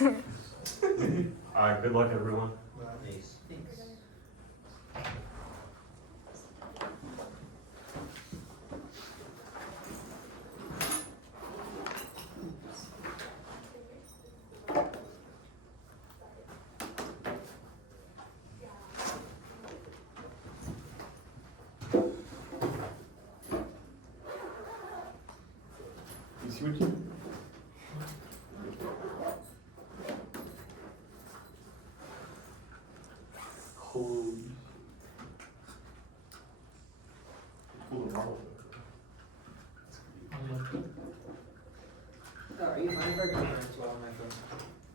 Alright, good luck everyone. Thanks. You see what you Holy. Cool model. Oh, are you fine if I go as well on my phone?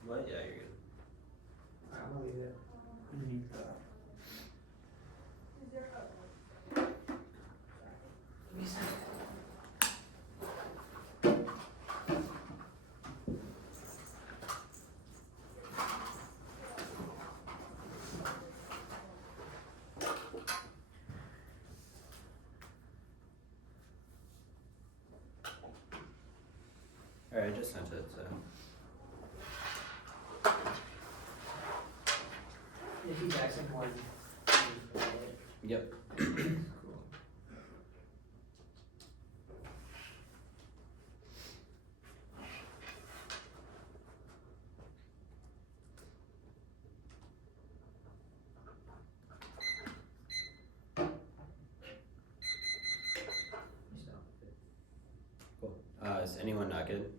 What? Yeah, you're good. Alright, I'm gonna leave it underneath that. Give me a second. Alright, I just sent it, so. If you guys send one. Yep. Cool. Cool. Is anyone not good?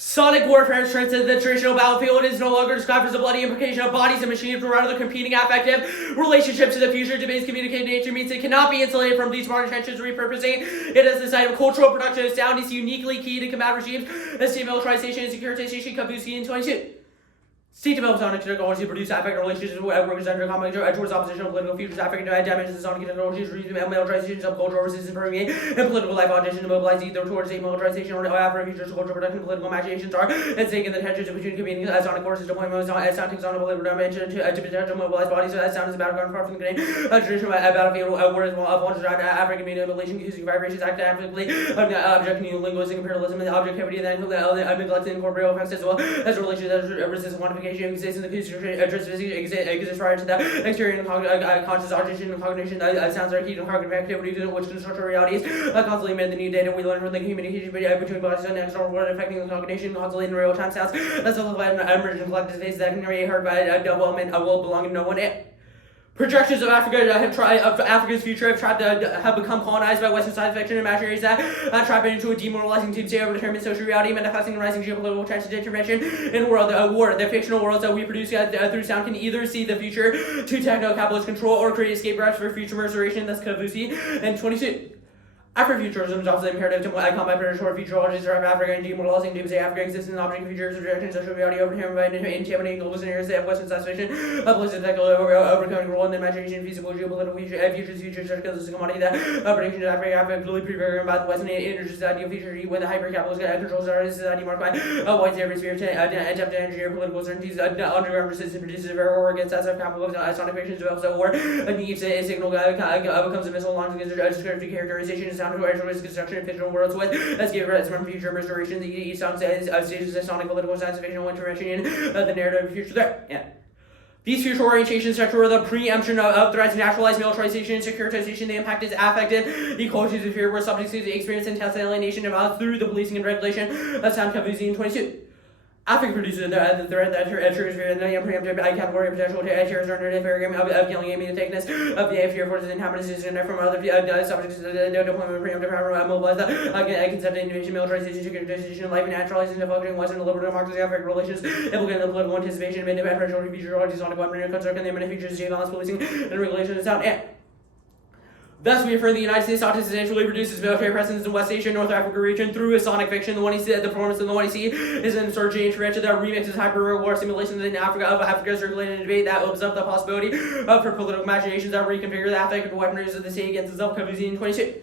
Sonic warfare strengthens the traditional battlefield. It is no longer described as the bloody implication of bodies and machines, but rather the competing affective relationships in the future. Debates communicated nature means it cannot be insulated from these modern tensions. Repurposing it as the site of cultural production of sound is uniquely key to combat regimes as demilitarization and securitization. Kabuski in 22. State develops sonic technology to produce affective relationships with workers under common towards opposition of political futures. Affective damages the sonic technologies, militarization, subcultural resistance, permeate, and political life audition to mobilize either towards demilitarization or affective futures, cultural production, political imaginations are at stake in the tensions between competing sonic forces, deployment as sound takes on a political dimension to potential mobilized bodies. So as sound is a battleground far from the grain. Traditional battlefield wars of one African mutilation, acoustic vibrations act actively, object linguistic imperialism, and objectivity, and then neglected incorporeal effects as well as relations that resist quantification. Exists in the acoustic exists prior to that exterior conscious audition and cognition. Sounds are key to cognitive activity, which constructual realities constantly amend the new data we learn from the communication between bodies and external world, affecting the cognition constantly in real time. Sounds as well as emergent collective space that can be heard by a will belong to no one. Projections of Africa's future have become colonized by Western science fiction and imaginaries that trap it into a demoralizing doomsday of determined social reality, manifesting the rising geopolitical trends and intervention in the world. The fictional worlds that we produce through sound can either see the future to techno-capitalist control or create escape routes for future restoration. That's Kabusi and 22. Afrofuturism is also the imperative to combat predatory futurologies of Africa and demoralizing doomsday. Africa exists in an object of futures, rejection, social reality, overturn by intimidating global scenarios of Western science fiction, places that overcoming role in the imagination, feasible geopolitical futures, such as a commodity that predictions of Africa fully pre-programmed by the Western introduces the ideal future when the hyper-capitalist controls our society marked by white sphere attempt to engineer political certainties, underground resistance produces a very war against that of capitalism, sonic fictions develops a war, needs a signal becomes a missile launch against a descriptive characterization, sound to actual construction and fictional worlds with as given rights from future restoration. The sound stages of sonic political science fiction intervention in the narrative of future there. Yeah. These future orientations sector the preemption of threats, naturalized militarization, and securitization. The impact is affected. Ecologies of fear were subject to the experience and test alienation through the policing and regulation of sound Kabusi in 22. Affect produces the threat that triggers fear and the preemptive category potential to terrorists under the paradigm of killing aiming the thickness of the fear forces inhabitants and from other subjects the deployment of preemptive power mobilize the concept of innovation, militarization, securitization, life and naturalization of functioning Western liberal democracy, affect relations, implicating the political anticipation, made the potential future on a weapon and construct and the imminent futures, balance policing and regulation of sound. Thus, we affirm the United States sought to substantially reduce its military presence in West Asia and North Africa region through a sonic fiction. The performance of the 1EC is an insurgent intervention that remixes hyper war simulations in Africa circulating a debate that opens up the possibility for political machinations that reconfigure the affective weaponry of the state against itself. Cavuzzi in 22.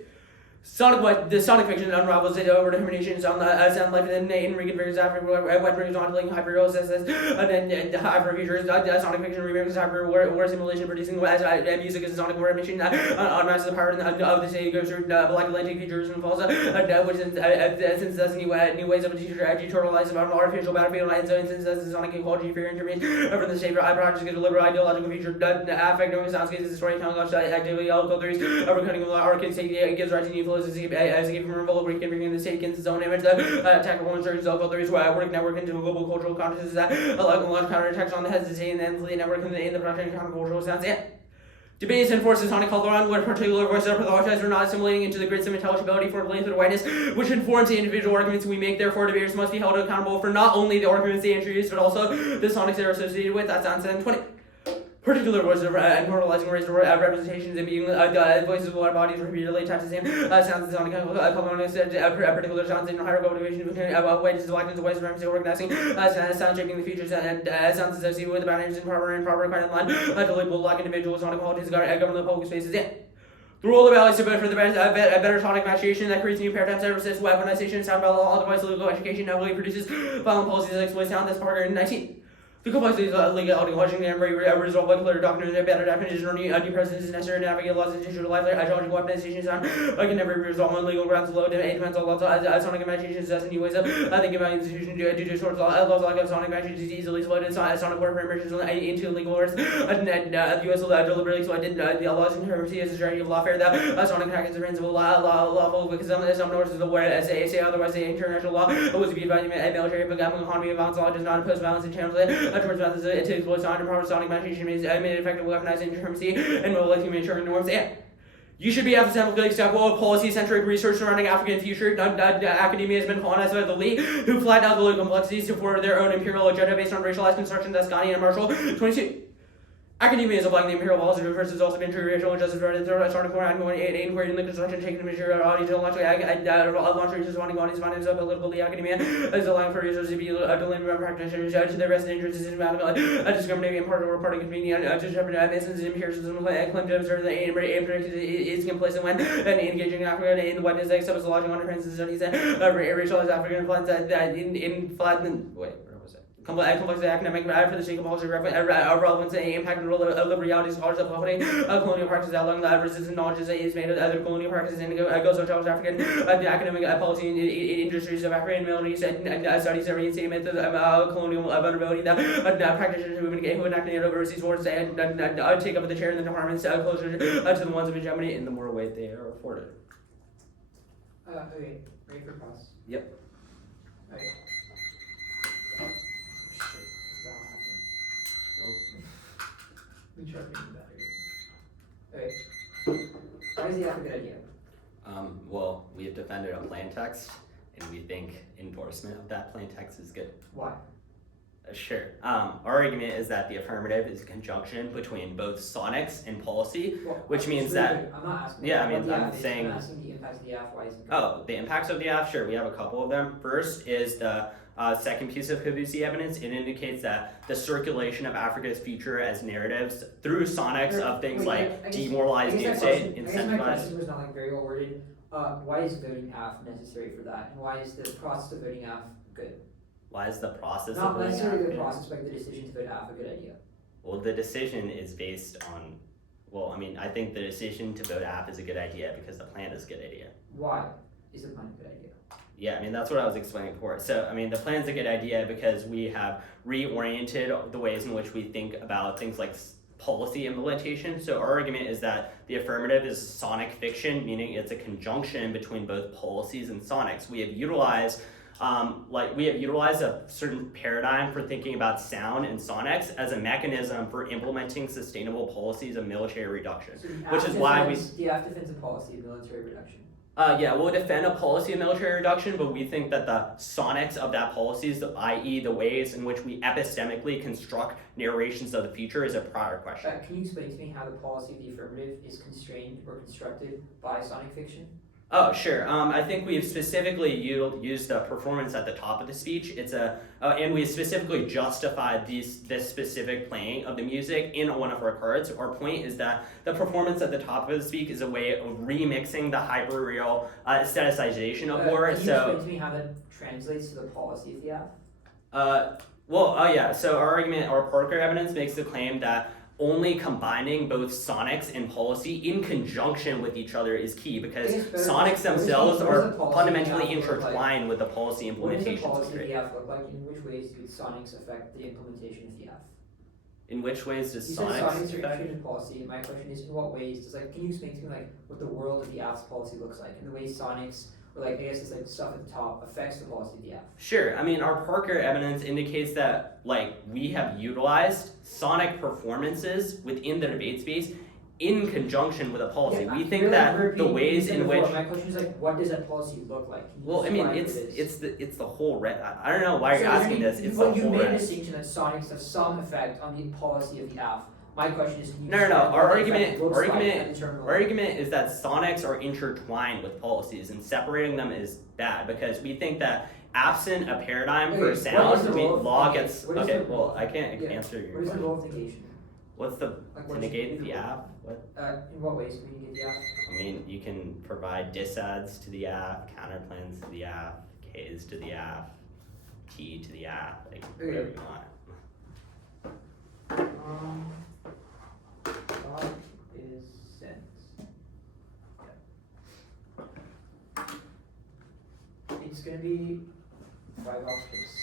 The sonic fiction unravels the determinations on the sound life and reconfigures Africa weaponry on like hyper and then hyper features. Sonic fiction remixes hyper war simulation producing music as a sonic war machine automates the power of the state goes through black Atlantic features and falls which since that's new ways of deterrorize about an artificial battlefield and so since that's sonic ecology fear intervenes over the state I practice a deliberate ideological feature affecting soundscapes storytelling activity all theories overcoming the arcade state gives rise to new as a given revolt reconfiguring the state against its own image tactical insurgents of theories work network into a global cultural consciousness that launch counterattacks on the heads of the state and then the network in the production of countercultural sounds. Debates and forces sonic color on what particular voices are pathologized or not assimilating into the grids of intelligibility for length of whiteness, which informs the individual arguments we make. Therefore, debaters must be held accountable for not only the arguments they introduce, but also the sonics they are associated with. That's on 720. Particular voices and normalizing raised representations and being voices of our bodies repeatedly attached to the same sounds sonic components particular sounds in higher motivation ways blackness ways of organizing sound shaping the features and sounds associated with the boundaries in proper kind of line to label black individuals sonic qualities govern the public spaces the role of allies to vote for the better sonic maturation that creates new paradigms that resist weaponization, sound battle, all device legal education, heavily produces violent policies that exploit sound. That's paragraph 19. The complexities of legality, Washington, and resolve by clear doctrine, and better definition or new precedence is necessary to navigate laws and issue life, ideological weaponization sound. I can never be resolved on legal grounds alone. It depends on laws, sonic imagination, as new ways of thinking about institutions due to sorts of laws like sonic imagination is easily exploited. Sonic warfare emerges into legal words. The U.S. deliberately exploited the laws and heresy as a strategy of lawfare. That sonic tactics are principle lawful because some norms of the war say otherwise. The international law was to be advised military, but economy of violence law does not impose violence and channels towards methods to exploit sonic and proper sonic maturation made it effective weaponizing interference and mobilizing ensuring norms. You should be apathetically skeptical of policy-centric research surrounding African future. Academia has been colonized by the elite, who flatten out the legal complexities to forward their own imperial agenda based on racialized construction. That's Scotty and Marshall. 22. Academia is applying the imperial laws of reverse has also been true racial injustice rather than starting point inquiry in the construction taking the material audience to launch launch research wanting bodies findings of political academia is allowing for users to be delivered practitioners to their vested interests in discriminating and part of reporting convenient to shepherd business empiricism claim to observe the aim is complacent when engaging Africa in the weapons that accepts the logic on differences studies and racialized African influence that in flattened complex academic for the sake of policy relevance and impact and role of the reality scholars of colonial practices outlining the resistant knowledge is made of other colonial practices and goes to Charles African the academic policy and industries of African military studies that reinstatement of colonial vulnerability that practitioners who enact the overseas wars and take up the chair in the departments closer to the ones of hegemony in the more weight they are afforded. Okay, ready for pause? Yep. Okay. We tried making that again. Okay. Why is the app a good idea? Well, we have defended a plain text, and we think endorsement of that plain text is good. Why? Sure. Our argument is that the affirmative is a conjunction between both sonics and policy, Well, which means really that. good. I'm not asking. Yeah, I what mean, the I'm app is. saying. I'm asking the impacts of the app. Why is it good? Oh, the impacts of the app, sure, we have a couple of them. First is the second piece of Cavuzzi evidence. It indicates that the circulation of Africa's future as narratives through sonics of things like demoralized I guess state, my incentivized. question was not like very well worded. Why is voting app necessary for that? And why is the process of voting app good? Why is the process Not of voting necessarily app the good? process, but the decision to vote app a good idea. Well, the decision is based on, well, I mean, I think the decision to vote app is a good idea because the plan is a good idea. Why is the plan a good idea? Yeah, I mean, that's what I was explaining before. So, I mean, the plan's a good idea because we have reoriented the ways in which we think about things like policy implementation. So our argument is that the affirmative is sonic fiction, meaning it's a conjunction between both policies and sonics. We have utilized a certain paradigm for thinking about sound and sonics as a mechanism for implementing sustainable policies of military reduction, So which is why we. the app defends a policy of military reduction. Yeah, we'll defend a policy of military reduction, but we think that the sonics of that policy, i.e. the ways in which we epistemically construct narrations of the future, is a prior question. Can you explain to me how the policy of the affirmative is constrained or constructed by sonic fiction? Oh, sure. I think we've specifically used the performance at the top of the speech. And we specifically justified this specific playing of the music in one of our cards. Our point is that the performance at the top of the speech is a way of remixing the hyperreal aestheticization of war. Can you explain to me how that translates to the policy of the app? So our argument, our Parker evidence makes the claim that only combining both sonics and policy in conjunction with each other is key, because sonics themselves are fundamentally intertwined with the policy implementation. What does the policy of the app look like? In which ways do sonics affect the implementation of the app? In which ways does You sonics said sonics are affect? interested in policy, and my question is, in what ways can you explain to me what the world of the app's policy looks like, and the way sonics, or this stuff at the top, affects the policy of the app? Sure. I mean, our Parker evidence indicates that we have utilized sonic performances within the debate space in conjunction with a policy. Yeah, we think that the ways in which my question is what does that policy look like? It's the whole I don't know why you're asking this. It's the you whole made a distinction that sonics have some effect on the policy of the app. My question is, can you No. describe Our what the effect looks like argument at the terminal? Our argument is that sonics are intertwined with policies, and separating them is bad, because we think that absent a paradigm for sound, law gets okay. Well, I can't answer your What is the question. role of negation? What's to negate the app? What? In what ways can we negate the app? I mean, you can provide disads to the app, counterplans to the app, K's to the app, T to the app, whatever you want. Dog is sent. It's gonna be 5 off case.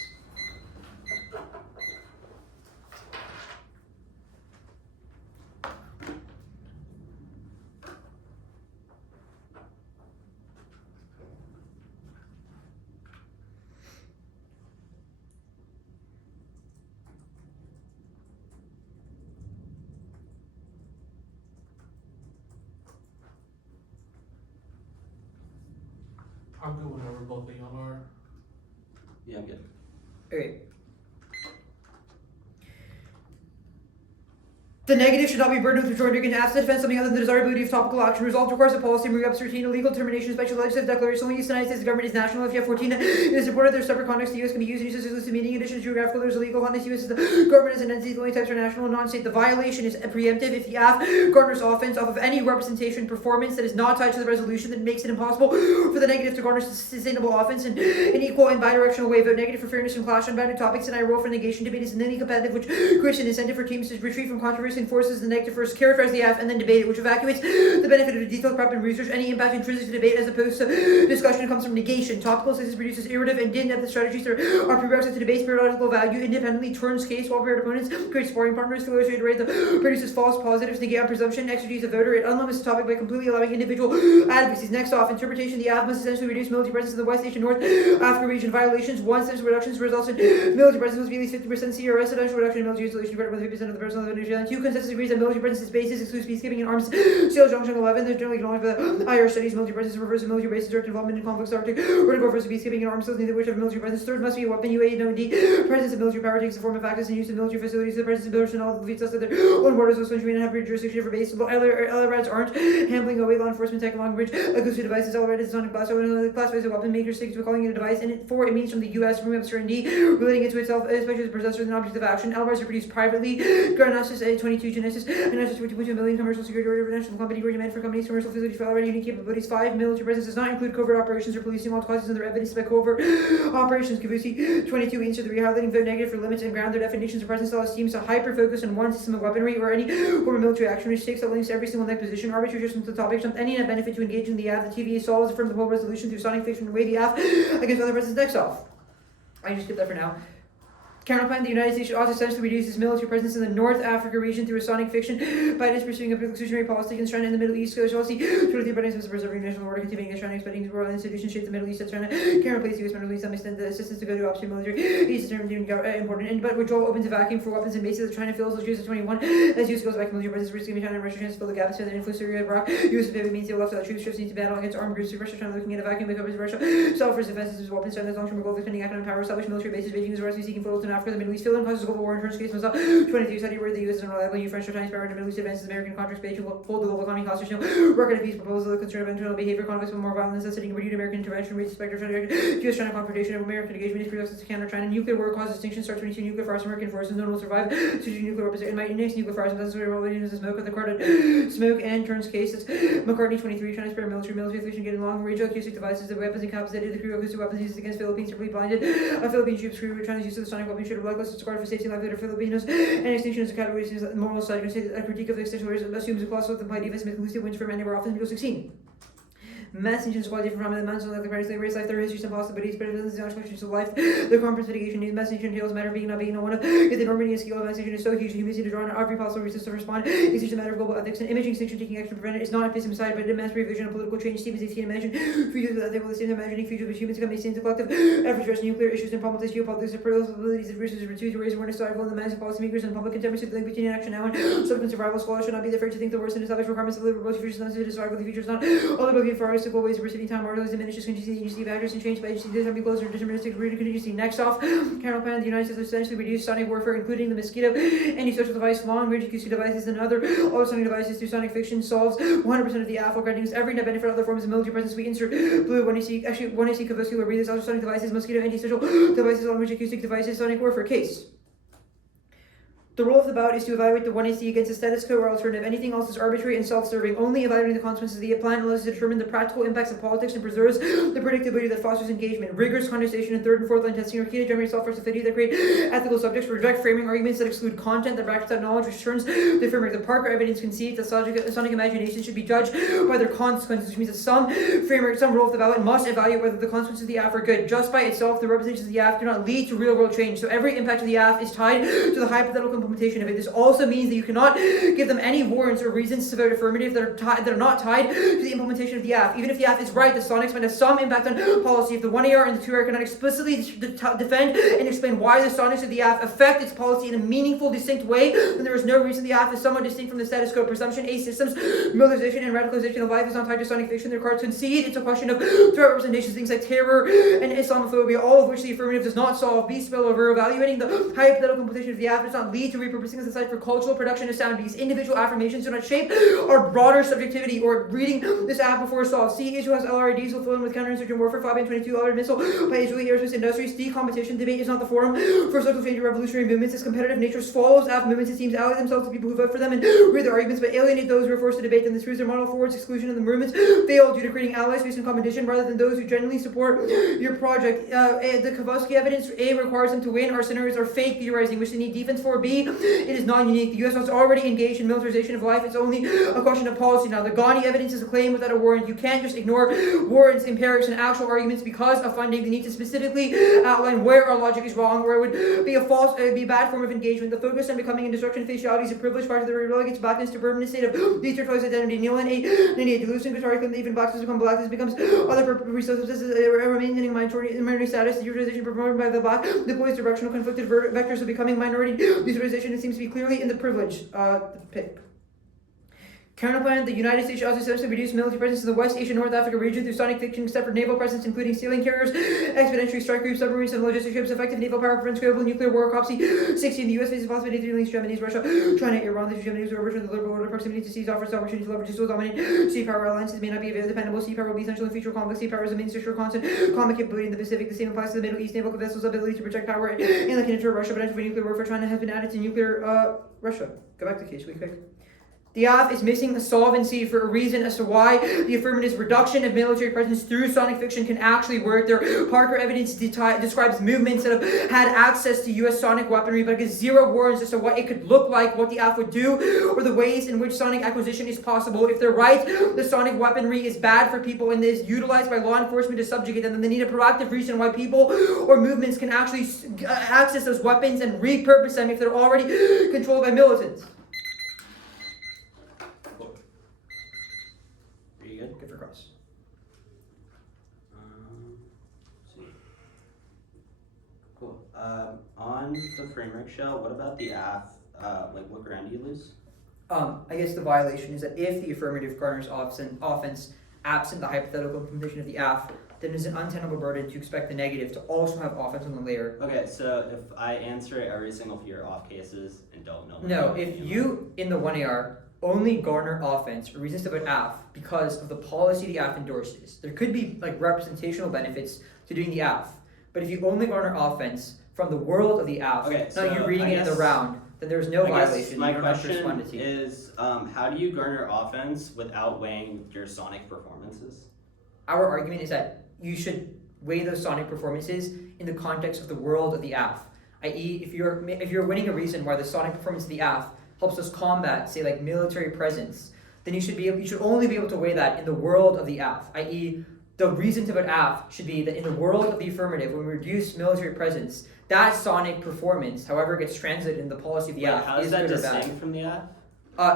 I'm good whenever both of y'all are. Yeah, I'm good. Okay. The negative should not be burdened with rejoinder against absent defense, something other than the desirability of topical action. Resolved requires a policy and re-ups routine, a legal determination, special legislative declaration. Only the United States government is national. If you have 14, it is important that their separate context. The U.S. can be used in uses of meaning. In addition to geographical, there's a legal context. The U.S. is the government as an entity. The only types are national and non-state. The violation is preemptive if the app garners offense off of any representation performance that is not tied to the resolution, that makes it impossible for the negative to garner sustainable offense in an equal and bidirectional way. Vote negative for fairness and clash on bounded topics, and I roll for negation. Debate is inherently competitive, which creates an incentive for teams to retreat from controversy and forces the negative first characterize the app and then debate it, which evacuates the benefit of detailed prep and research. Any impact intrinsic to debate as opposed to discussion comes from negation. Topical assistance produces iterative and in-depth strategies that are prerequisites to debate's periodical value, independently turns case while paired opponents, creates sparring partners, to illustrate rate that produces false positives, negate on presumption, exegetes a voter. It unlimits the topic by completely allowing individual advocacies. Next off, interpretation. The app must essentially reduce military presence in the West Asian North Africa region. Violations. 1. Since reductions results in military presence must be at least 50% CR. Residential reduction in military installation greater than 50% of the personnel of the nation. 2. Consensus agrees that military presence is basis, excludes peacekeeping and arms sales junction. 11. There's generally acknowledged by the IR studies military presence refers to military bases direct involvement in conflicts Arctic or to go versus peacekeeping and arms sales, neither which have military presence. 3rd must be a weapon. UAE no D. Presence of military power takes the form of access and use of military facilities. The presence of personnel leads us to their own borders of country and have jurisdiction over base. But LRADs aren't handling away law enforcement tech long range acoustic devices. LRAD is on a class. Classifies a weapon. Major stakes to calling it a device. And 4. It means from the U.S. from uncertainty relating it to itself, especially the possessor of an object of action. LRADs are produced privately. Granasis A22 Genesis. Genesis 22.2 million commercial security order of national company agreement for companies commercial facilities for already unique capabilities. 5. Military presence does not include covert operations or policing all causes and their evidence by covert operations. Kavusi 22 answer the rehighlighting vote negative for limits and ground their definitions of presence laws seems to hyper focus on one system of weaponry or any form of military action which takes that links every single neck position. Arbitrary just the topic jump any net benefit to engage in the app. The TVA solves from the whole resolution through sonic fiction and way the app against other presence next off. I just skip that for now. Counterplan, the United States should also essentially reduce its military presence in the North Africa region through a sonic fiction by its pursuing a exclusionary policy in China and the Middle East. Policy to the abundance of preserving national order, continuing the China expanding world institutions shape the Middle East and China. Can replace the U.S. Middle East some extent the assistance to go to upstream military. These terms important, but withdrawal opens a vacuum for weapons and bases that China fills. Which is 21 as U.S. goes back to military presence, risking China and Russia tries to fill the gaps in the influence of Iraq. U.S. means they will left without troops shifts need to battle against armed groups. Russia China looking at a vacuum because Russia self-defense defenses weapons and long-term goal of defending economic power, establish military bases. Beijing is aggressively seeking footholds in Africa, the Middle East, filling causes global war. In turn, case Meza 23 study where the U.S. is unreliable. New French or Chinese power in the Middle East advances American contracts. Beijing will hold the global economy hostage. Record of peace proposal, the concern of internal behavior, conflicts with more violence, necessitating renewed American intervention, rates specter, U.S.-China confrontation of American engagement, prerequisites to counter China. Nuclear war causes extinction, start 22 nuclear fires, American forces, no one will survive. Strategic nuclear weapons, and might next nuclear fires, and that's where it uses smoke, and the carded smoke and turns cases. McCartney 23, China's paramilitary fiction getting long range acoustic devices, the weapons incapacitated, the crew acoustic weapons used against Philippines, simply blinded. A Philippine ship's crew, China's use of the sonic weapon should have blacklisted squad for safety and livelihood of Filipinos, and extinction is a category of moral side. A critique of the extinction assumes a clause with implied defense, make loosely wins from anywhere often will succeed. Mass extinction is quite different from the mass like the parents like race life, their histories and possibilities, but it is the questions of life. The conference mitigation mass extinction entails matter being not being no one of if the normative scale of mass extinction is so huge, humans need to draw on every possible resource to respond. It's just a matter of global ethics and imaging extinction taking action to prevent it. It's not a pessimicide, but it demands revision of political change. Stevens 18 imagine futures that they will the imagining futures which humans come into collective efforts to address nuclear issues and politics, geopolitics, and possibilities of resources to raise awareness to the minds of policymakers and public contemporary the link between action now and subsequent survival. Scholars should not be afraid to think the worst and establish requirements of liberal futures not to survival. The future is not all about being far equal ways of receiving time. Marginalized diminishes contingency agency factors and change by agency does not be closer to deterministic root contingency. Next off, Counterplan, the United States essentially reduced sonic warfare, including the mosquito, any social device, long-range acoustic devices, and other ultrasonic devices through sonic fiction solves 100% of the AFO, granting us every net benefit of other forms of military presence. We insert blue when you see Kavosky will read this ultrasonic devices, mosquito, antisocial devices, long-range acoustic devices, sonic warfare case. The role of the bout is to evaluate the 1AC against the status quo or alternative. Anything else is arbitrary and self-serving. Only evaluating the consequences of the plan allows us to determine the practical impacts of politics and preserves the predictability that fosters engagement. Rigorous conversation and third and fourth line testing are key to generate self-reflectivity that create ethical subjects. Reject framing arguments that exclude content that brackets out knowledge, which turns the framework. The Parker evidence concedes that sonic imagination should be judged by their consequences, which means that some role of the ballot must evaluate whether the consequences of the AF are good. Just by itself, the representations of the AF do not lead to real-world change. So every impact of the AF is tied to the hypothetical implementation of it. This also means that you cannot give them any warrants or reasons to vote affirmative that are not tied to the implementation of the AF. Even if the AF is right, the sonics might have some impact on policy. If the 1AR and the 2AR cannot explicitly defend and explain why the sonics of the AF affect its policy in a meaningful, distinct way, then there is no reason the AF is somewhat distinct from the status quo. Presumption A systems, militarization and radicalization of life is not tied to sonic fiction. The cards concede it's a question of threat representations, things like terror and Islamophobia, all of which the affirmative does not solve. B spillover, evaluating the hypothetical implementation of the AF does not lead to repurposing as a site for cultural production of sound. These individual affirmations do not shape our broader subjectivity or reading this AF before solved. C issue has LRIDs will fill in with counterinsurgent warfare, 5 and 22 LR missile by Israeli aerospace industries. D competition debate is not the forum for social change or revolutionary movements. Its competitive nature swallows AF movements. It seems ally themselves to people who vote for them and read their arguments, but alienate those who are forced to debate them. This proves their model forwards exclusion and the movements fail due to creating allies based on competition rather than those who genuinely support your project. The Kavosky evidence A requires them to win. Our scenarios are fake theorizing, which they need defense for. B, it is non-unique. The U.S. was already engaged in militarization of life. It's only a question of policy now. The Ghani evidence is a claim without a warrant. You can't just ignore warrants, empirics, and actual arguments because of funding. They need to specifically outline where our logic is wrong, where it would be a bad form of engagement. The focus on becoming and destruction faciality is a privilege part of the relegates blackness to permanent state of decentralized identity. Neil and 98 delusion guitar claim that even blackness become blackness becomes other resources remaining in minority status. The utilization performed by the black deploys directional conflicted vectors of becoming minority. Utilization seems to be clearly in the privilege. Pick. Counterplan, the United States should also essentially reduce military presence in the West Asia North Africa region through sonic fiction, except for naval presence, including sailing carriers, expeditionary strike groups, submarines, and logistic ships. Effective naval power prevents global nuclear war. Copsy 16. The U.S. faces possibility of links Germany, Russia, China, Iran. The Germany is overturned the liberal order proximity to seas offers opportunities to leverage its dominant sea power alliances may not be dependable. Sea power will be essential in future conflicts. Sea power is the main structural constant common capability in the Pacific. The same applies to the Middle East. Naval vessels' ability to project power and like deter Russia. Potential for nuclear warfare. China has been added to nuclear Russia. Go back to case. We quick. The AF is missing a solvency for a reason as to why the affirmative's reduction of military presence through sonic fiction can actually work. Their Parker evidence describes movements that have had access to U.S. sonic weaponry, but gives zero warrants as to what it could look like, what the AF would do, or the ways in which sonic acquisition is possible. If they're right, the sonic weaponry is bad for people and is utilized by law enforcement to subjugate them, then they need a proactive reason why people or movements can actually access those weapons and repurpose them if they're already controlled by militants. Are you good? Good for cross. Let's see. Cool. On the framework shell, what about the AF? Like, what ground do you lose? I guess the violation is that if the affirmative garners offense absent the hypothetical implementation of the AF, then it's an untenable burden to expect the negative to also have offense on the layer. Okay, so if I answer every single few off cases and don't know. No, if you in the 1AR only garner offense or reasons to vote AF because of the policy the AF endorses, there could be like representational benefits to doing the AF. But if you only garner offense from the world of the AF, okay, now you're reading it in the round, then there's no violation. My you don't have to respond question to is, how do you garner offense without weighing your sonic performances? Our argument is that you should weigh those sonic performances in the context of the world of the AF. I.e., if you're winning a reason why the sonic performance of the AF helps us combat, say, like military presence, then you should only be able to weigh that in the world of the AF. I.e., the reason to vote AF should be that in the world of the affirmative, when we reduce military presence, that sonic performance, however it gets translated in the policy of the AF, how is is that good or bad. distinct from the AF?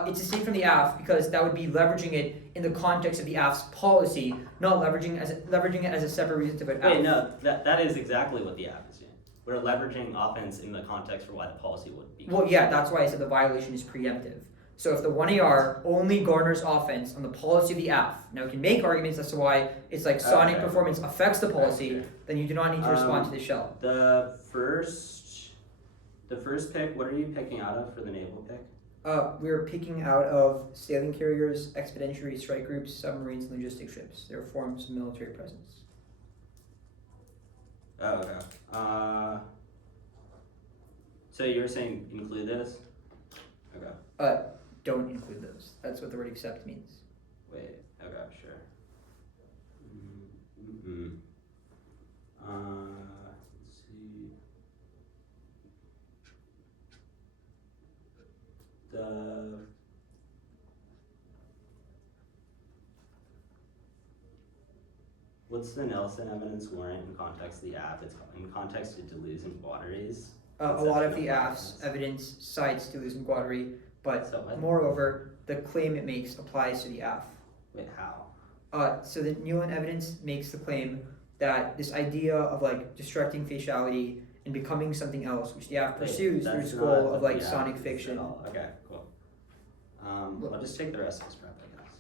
It's distinct from the AF because that would be leveraging it in the context of the AF's policy, not leveraging it as a separate reason to vote AF. Wait, no, that is exactly what the AF is doing. We're leveraging offense in the context for why the policy would be. Well, yeah, that's why I said the violation is preemptive. So if the 1AR only garners offense on the policy of the AF, now we can make arguments as to why it's like sonic performance affects the policy, then you do not need to respond to the shell. The first pick, what are you picking out of for the naval pick? We're picking out of sailing carriers, expeditionary strike groups, submarines, and logistic ships. They're forms of military presence. Oh, okay. So you're saying include this? Okay. Don't include those. That's what the word accept means. Wait, okay, sure. Let's see. What's the Nelson evidence warrant in context of the AF? It's in context of Duluth and Wateries. A lot of the AF's evidence cites Duluth and Guattari, but So what? moreover, the claim it makes applies to the AF. Wait, how? So the Newland evidence makes the claim that this idea of like destructing faciality and becoming something else, which the AF pursues through its goal of like sonic fiction. Okay, cool. I'll just take the rest of this prep, I guess.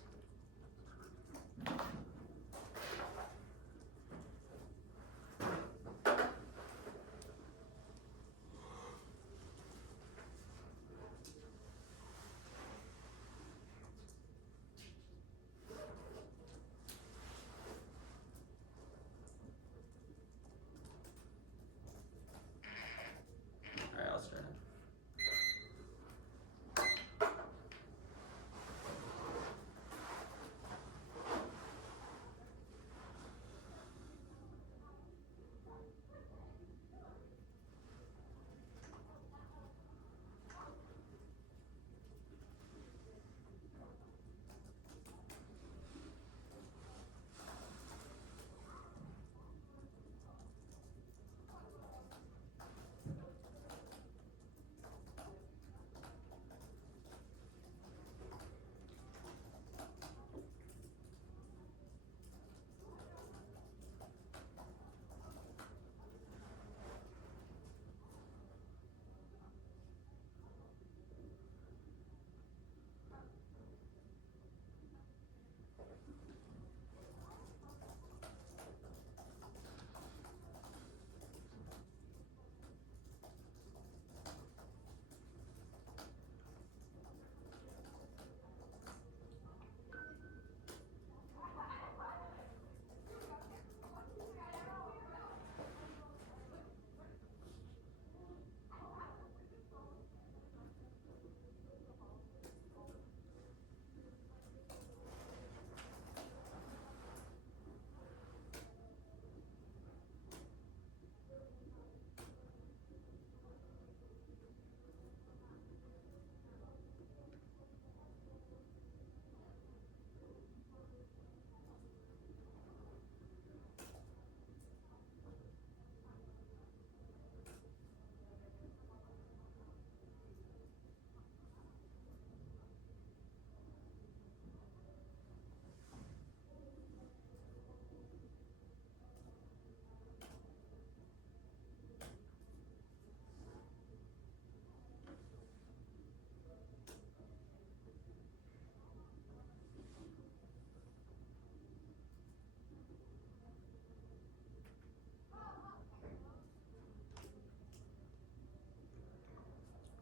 Alright, I'll start it.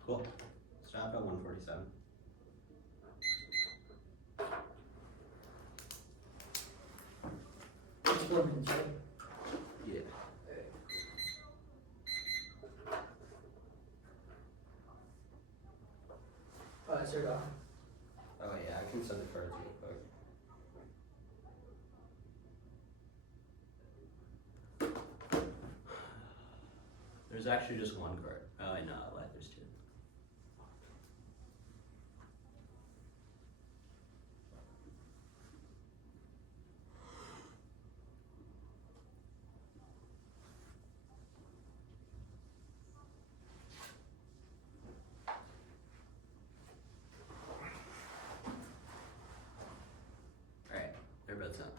Cool. Stop at 147. Explorers, right? Yeah. Start off. Oh yeah, I can send the cards real quick. There's actually just one card. Oh, I know, I lied, there's two. Alright, they're both sent.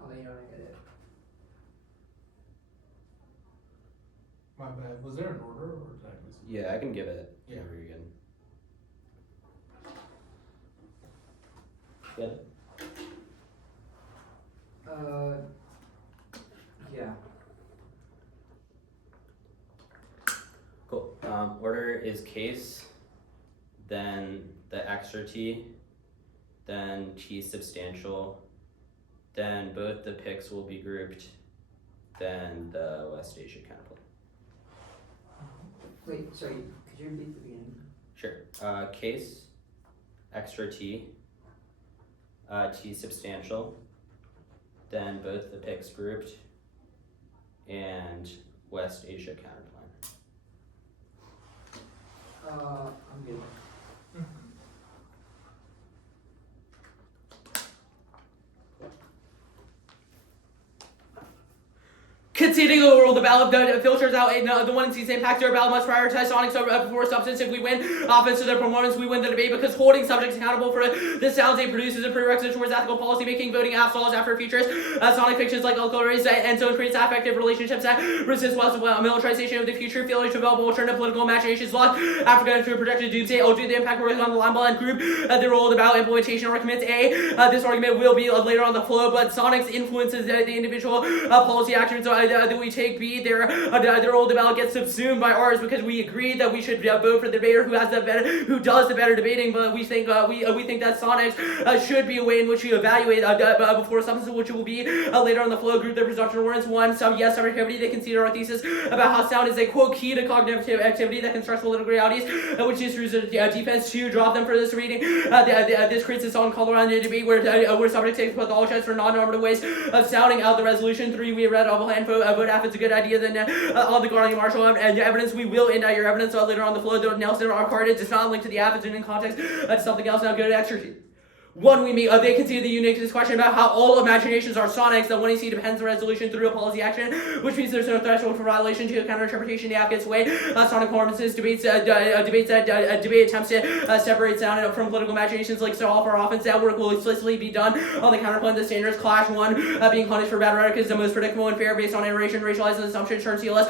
I'll let you know when I get it. My bad. Was there an order or did I miss it? Yeah, I can give it. Yeah. Whenever you're good. Good. Yeah. Cool. Order is case, then the extra T, then T substantial, then both the picks will be grouped, then the West Asia counterpart. Wait, sorry, could you repeat the beginning? Sure. Case, extra T, T substantial, then both the picks grouped, and West Asia counterplan. I'm good. Conceding the world, the ballot filters out the one sees impact their ballot must prioritize sonics before substance. If we win offense to their performance, we win the debate because holding subjects accountable for the sounds they produce is a prerequisite towards ethical policy making, voting after after features sonic fictions like alcohol race and so creates affective relationships that resist militarization of the future, failure to develop alternative political imaginations, lost Africa into a projected doomsday. Due to the impact working on the line ball and group the role of the ballot implementation arguments. This argument will be later on the flow, but sonics influences the individual policy actions that we take. B, their role the ballot gets subsumed by ours because we agreed that we should vote for the debater who does the better debating. But we think we think that sonics should be a way in which we evaluate before substance, which will be later on the flow. Group the presumption warrants one. Some yes subjectivity. They consider our thesis about how sound is a quote key to cognitive activity that constructs political realities, which is through defense to drop them for this reading. This creates its own color on the debate where subjects take pathologize for non-normative ways of sounding out the resolution. 3, we read all hand vote if it's a good idea. Then on the guarding marshal and evidence, we will indict your evidence later on the flow. Though Nelson our card does not link to the app. It's in context to something else. Now go to extra. One, we meet, they consider the uniqueness question about how all imaginations are sonics. The one you see depends on resolution through a policy action, which means there's no threshold for violation to counter interpretation the app gets away. Sonic performances, debate attempts to separate sound from political imaginations like so all for offense. That work will explicitly be done on the counterpoint. The standards clash. 1, being punished for bad rhetoric is the most predictable and fair based on iteration, racialized assumptions, turn CLS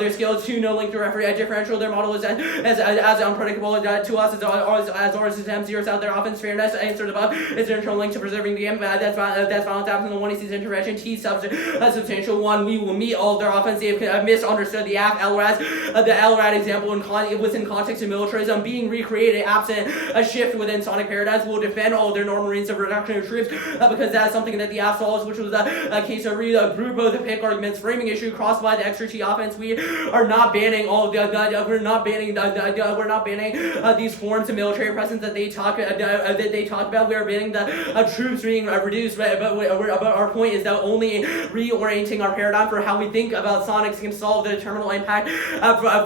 their skills. 2, no link to referee differential. Their model is as unpredictable to us as ours attempts zeroes out their offense fairness. Answered above is an internal link to preserving the game. That's violence absent the one he sees intervention. T substantial. 1, we will meet all their offense. They've misunderstood the app. LRAD, the LRAD example was in context of militarism being recreated absent a shift within sonic paradigms. Will defend all their normal means of reduction of troops because that is something that the app solves, which was a case of group of the pick arguments framing issue crossed by the extra T offense. We are not banning all of we're not banning these forms of military presence that they talk about. We are banning the troops being reduced, but our point is that only reorienting our paradigm for how we think about sonics can solve the terminal impact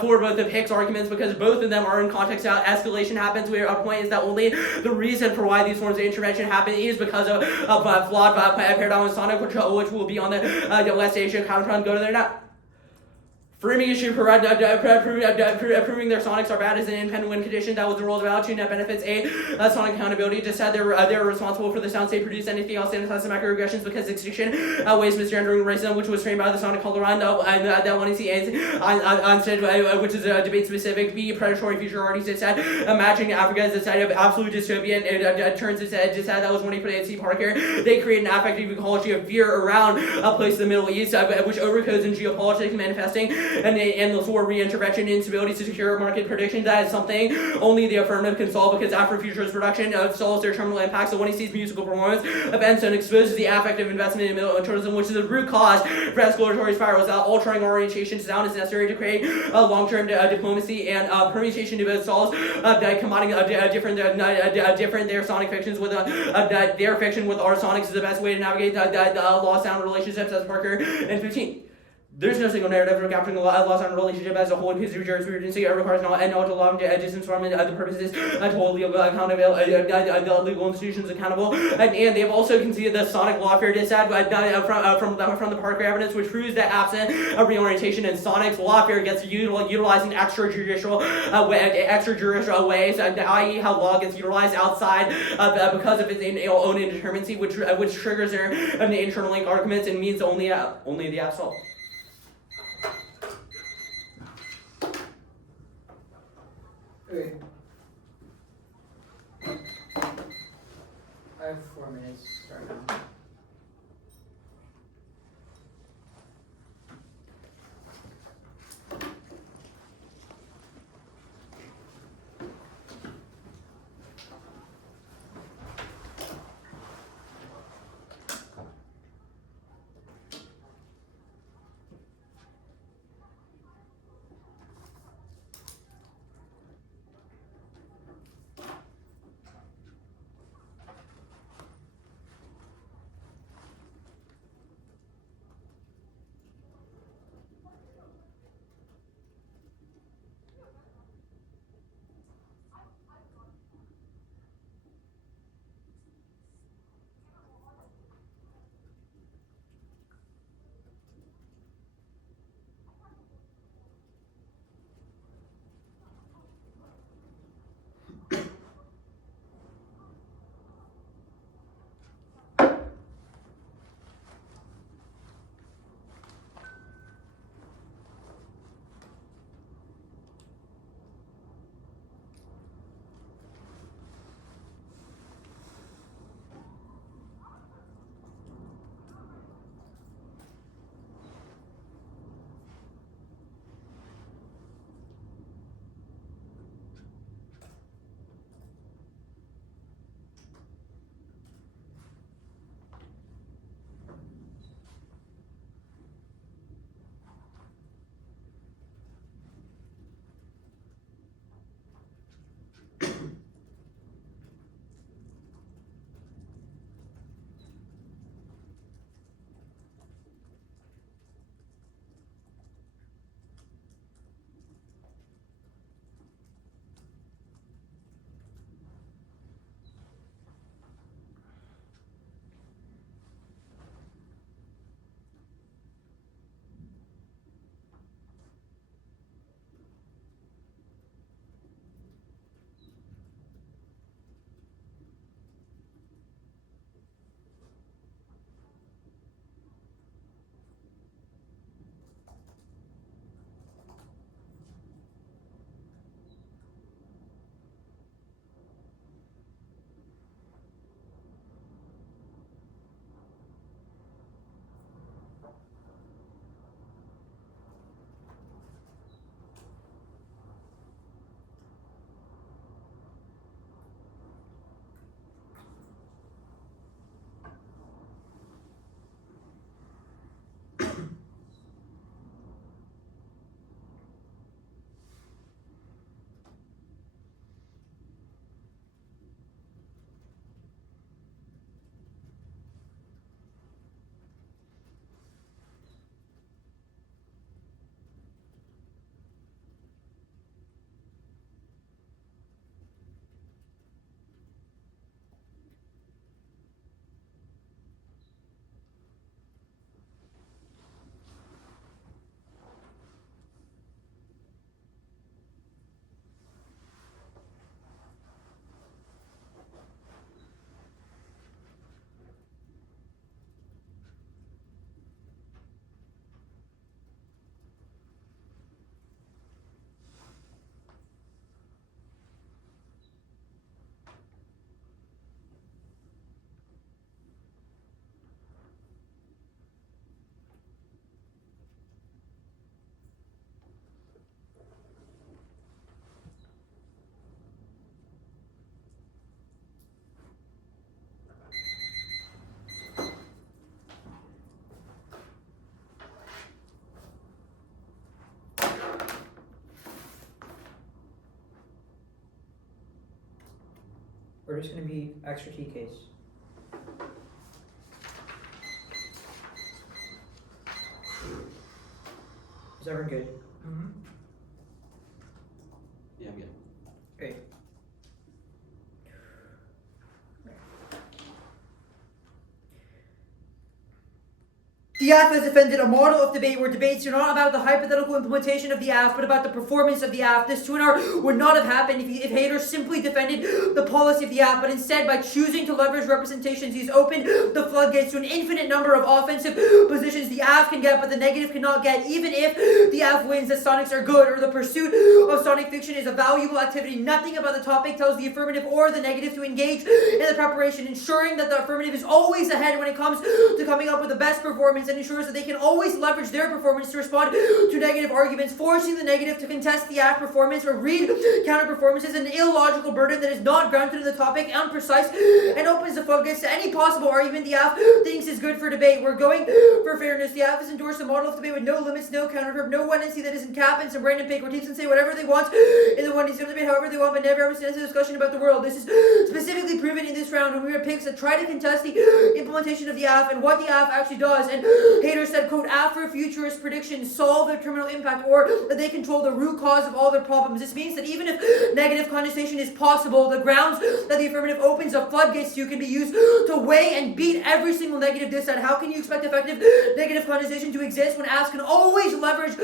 for both the picks arguments, because both of them are in context how escalation happens. Our point is that only the reason for why these forms of intervention happen is because of flawed paradigm of sonic, which will be on the West Asia counterpoint. Go to there now. Framing issue, proving their sonics are bad is an independent win condition. That was the role of value. Net benefits A. Sonic accountability. Just said they're responsible for the sounds they produce. Anything else sanitizes the microaggressions because extinction outweighs misgendering racism, which was framed by the Sonic Calderon. That one is the A, which is a debate specific. B. Predatory futurology. Just said imagining Africa as a site of absolute dystopia. It turns its head. Just said that was when he put it at C. Parker. They create an affective ecology of fear around a place in the Middle East, which overcodes in geopolitics manifesting and the sort of reintervention instability to secure market prediction. That is something only the affirmative can solve, because Afrofuturist production solves their terminal impacts. So when he sees musical performance events and exposes the affective investment in militarism, which is the root cause for escalatory spirals, altering orientation to sound is necessary to create long-term diplomacy and permutation to solve combining different their sonic fictions with their fiction with our sonics is the best way to navigate the law-sound relationships, as Parker and 15. There's no single narrative for capturing the law-sound relationship as a whole in history, jurisprudence. It requires no to allow distance from the purposes to hold legal accountability, the legal institutions accountable. And they have also conceded the sonic lawfare dissent from the Parker evidence, which proves that absent a reorientation in sonics, lawfare gets utilized in extrajudicial ways, i.e. how law gets utilized outside because of its own indeterminacy, which triggers their internal link arguments and means only the absolute. Okay. I have 4 minutes to start now. we're just going to be extra T case. Is everyone good? Mm-hmm. Yeah, I'm good. Great. The AF has defended a model of debate where debates are not about the hypothetical implementation of the AF, but about the performance of the AF. This 2 hour would not have happened if haters simply defended the policy of the AF, but instead, by choosing to leverage representations, he's opened the floodgates to an infinite number of offensive positions the AF can get, but the negative cannot get. Even if the AF wins, the sonics are good, or the pursuit of sonic fiction is a valuable activity. Nothing about the topic tells the affirmative or the negative to engage in the preparation, ensuring that the affirmative is always ahead when it comes to coming up with the best performance, and ensures that they can always leverage their performance to respond to negative arguments, forcing the negative to contest the AF performance or read counter performances, an illogical burden that is not grounded in the topic, unprecise, and opens the floodgates to any possible argument the AF thinks is good for debate. We're going for fairness. The AF has endorsed a model of debate with no limits, no countercurve, no tendency that isn't cap, and some random pick where teams can say whatever they want in the one debate however they want, but never ever stands a discussion about the world. This is specifically proven in this round when we hear picks that try to contest the implementation of the AF and what the AF actually does, and haters said, quote, after futurist predictions solve their terminal impact, or that they control the root cause of all their problems. This means that even if negative condensation is possible, the grounds that the affirmative opens up floodgates to can be used to weigh and beat every single negative dissent. How can you expect effective negative condensation to exist when AFs can always leverage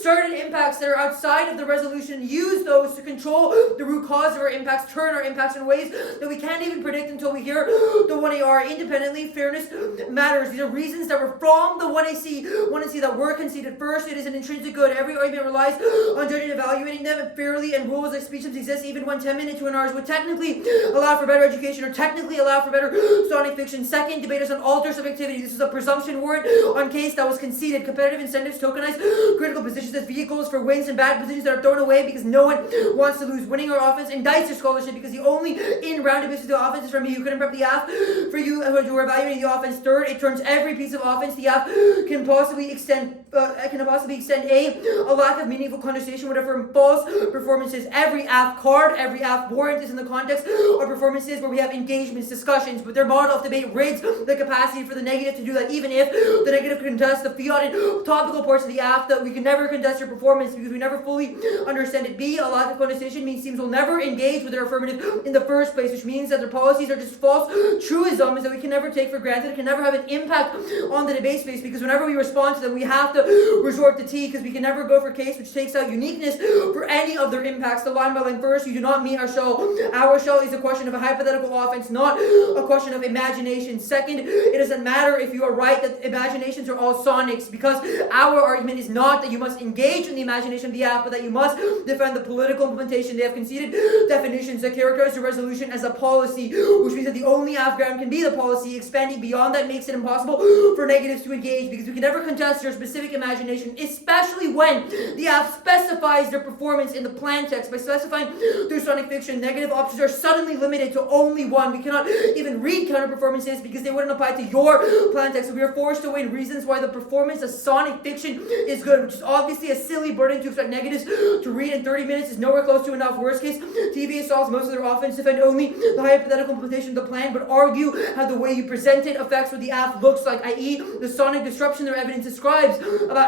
certain impacts that are outside of the resolution, use those to control the root cause of our impacts, turn our impacts in ways that we can't even predict until we hear the 1AR independently? Fairness matters. These are reasons that were from the 1AC that were conceded. First, it is an intrinsic good. Every argument relies on judging and evaluating them fairly, and rules like speech exist even when 10-minute 2 hours would technically allow for better education or technically allow for better sonic fiction. Second, debate doesn't alter subjectivity. This is a presumption warrant on case that was conceded. Competitive incentives tokenize critical positions as vehicles for wins, and bad positions that are thrown away because no one wants to lose. Winning our offense indicts your scholarship because the only in-round debate of the offense is from you. You couldn't prep the AF for you who are evaluating the offense. Third, it turns every piece of offense the AF can possibly extend a lack of meaningful condensation would affirm false performances. Every AF card, every AF warrant is in the context of performances where we have engagements, discussions, but their model of debate rids the capacity for the negative to do that, even if the negative contest the fiat and topical parts of the AF, that we can never contest your performance because we never fully understand it. B, a lack of condensation means teams will never engage with their affirmative in the first place, which means that their policies are just false truisms that we can never take for granted, can never have an impact on the debate space, because whenever we respond to them, we have to resort to T, because we can never go for case, which takes out uniqueness for any of their impacts. The line by line first, you do not meet our shell. Our shell is a question of a hypothetical offense, not a question of imagination. Second, it doesn't matter if you are right that imaginations are all sonics, because our argument is not that you must engage in the imagination of the app, but that you must defend the political implementation. They have conceded definitions that characterize the resolution as a policy, which means that the only app ground can be the policy. Expanding beyond that makes it impossible for negatives to engage, because we can never contest their specific imagination, especially when the app specifies their performance in the plan text. By specifying their sonic fiction, negative options are suddenly limited to only one. We cannot even read counter performances because they wouldn't apply to your plan text. So we are forced to win reasons why the performance of sonic fiction is good, which is obviously a silly burden to expect negatives to read in 30 minutes is nowhere close to enough. Worst case, TVA solves most of their offense, defend only the hypothetical implementation of the plan, but argue how the way you present it affects what the app looks like, i.e. the sonic disruption their evidence describes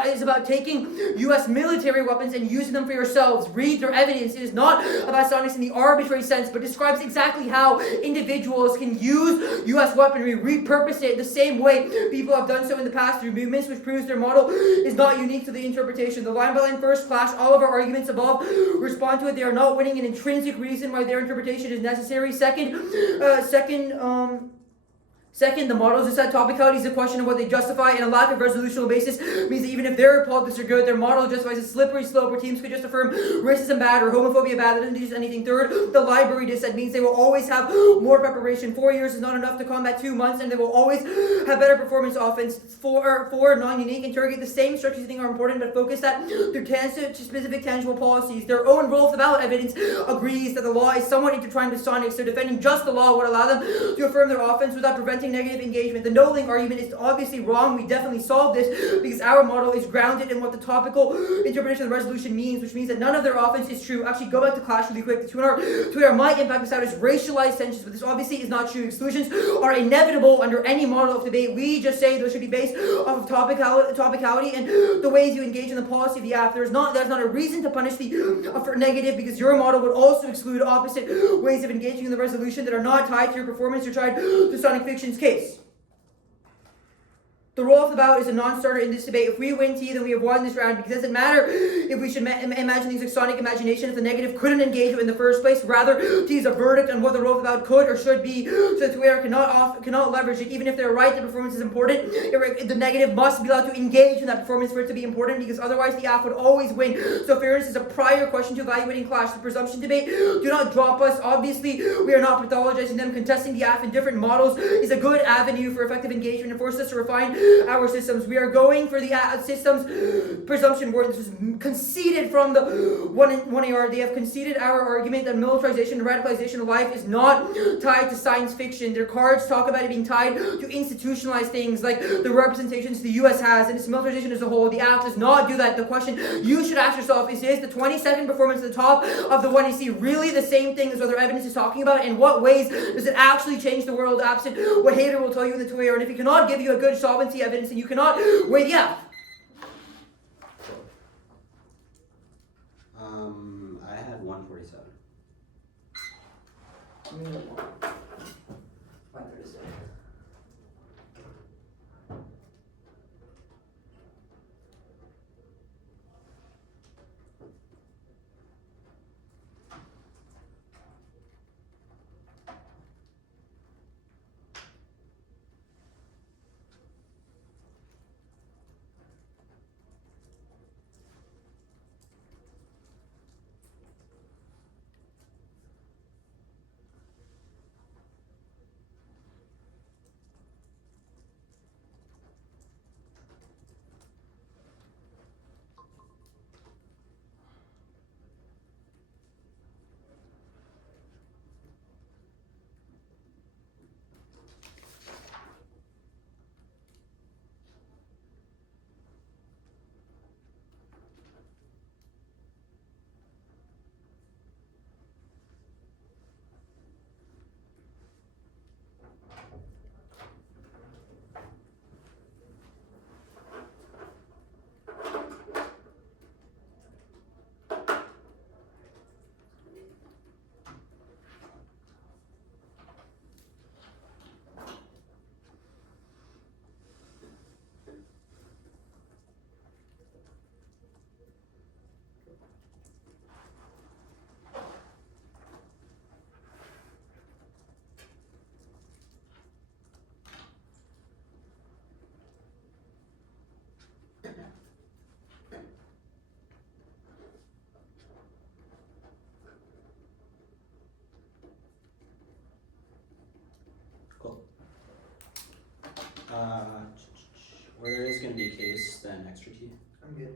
is about taking U.S. military weapons and using them for yourselves. Read their evidence. It is not about sonics in the arbitrary sense, but describes exactly how individuals can use U.S. weaponry, repurpose it the same way people have done so in the past through movements, which proves their model is not unique to the interpretation. The line by line first flash all of our arguments above, respond to it. They are not winning an intrinsic reason why their interpretation is necessary. Second, the models decide topicality is a question of what they justify, and a lack of resolutional basis means that even if their politics are good, their model justifies a slippery slope where teams could just affirm racism bad or homophobia bad. That doesn't do anything. Third, the library dissent means they will always have more preparation. 4 years is not enough to combat 2 months, and they will always have better performance offense. Four, non-unique, interrogate the same structures you think are important, but focus that through specific tangible policies. Their own role of the ballot evidence agrees that the law is somewhat intertwined with sonics. So defending just the law would allow them to affirm their offense without preventing preventing negative engagement. The no-link argument is obviously wrong. We definitely solved this because our model is grounded in what the topical interpretation of the resolution means, which means that none of their offense is true. Actually, go back to class really quick. The 2R might impact this out as racialized tensions, but this obviously is not true. Exclusions are inevitable under any model of debate. We just say those should be based off of topicality and the ways you engage in the policy of the app. That's not a reason to punish the for negative, because your model would also exclude opposite ways of engaging in the resolution that are not tied to your performance or tied to Sonic Fiction's case. The roll of the ballot is a non-starter in this debate. If we win T, then we have won this round, because it doesn't matter if we should imagine things like Sonic imagination if the negative couldn't engage it in the first place. Rather, T is a verdict on what the roll of the ballot could or should be, so that Twitter cannot leverage it. Even if they're right, the performance is important, the negative must be allowed to engage in that performance for it to be important, because otherwise the app would always win. So fairness is a prior question to evaluating clash. The presumption debate, do not drop us. Obviously, we are not pathologizing them. Contesting the app in different models is a good avenue for effective engagement and forces us to refine our systems. We are going for the systems presumption word. This was conceded from the 1AR. They have conceded our argument that militarization and radicalization of life is not tied to science fiction. Their cards talk about it being tied to institutionalized things like the representations the US has, and its militarization as a whole. The app does not do that. The question you should ask yourself is the 20-second performance at the top of the 1AC really the same thing as what their evidence is talking about? In what ways does it actually change the world, absent what Hader will tell you in the 2AR? And if he cannot give you a good solvency evidence, and you cannot weigh the app. I had 147. Where is going to be a case, then extra T? I'm good.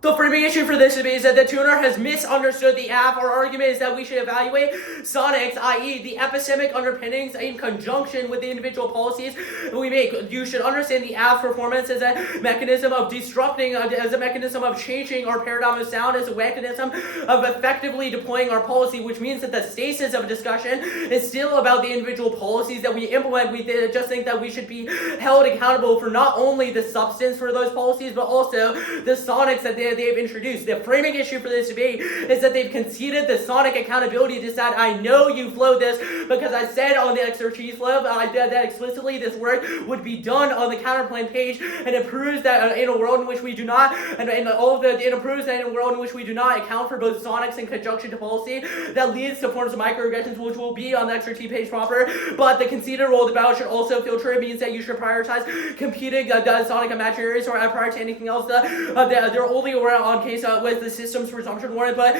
The framing issue for this debate is that the tuner has misunderstood the app. Our argument is that we should evaluate sonics, i.e. the epistemic underpinnings in conjunction with the individual policies we make. You should understand the app's performance as a mechanism of disrupting, as a mechanism of changing our paradigm of sound, as a mechanism of effectively deploying our policy, which means that the stasis of a discussion is still about the individual policies that we implement. We just think that we should be held accountable for not only the substance for those policies, but also the sonics that they've introduced. The framing issue for this debate is that they've conceded the sonic accountability to that I know you flowed this because I said on the expertise flip, I did that explicitly, this work would be done on the counterplan page, and it proves that in a world in which we do not, it proves that in a world in which we do not account for both sonics and conjunction to policy, that leads to forms of microaggressions which will be on the extra T page proper, but the conceded role of the ballot should also filter. It means that you should prioritize competing sonic imaginaries or prior to anything else. They're only on case with the system's presumption warrant, but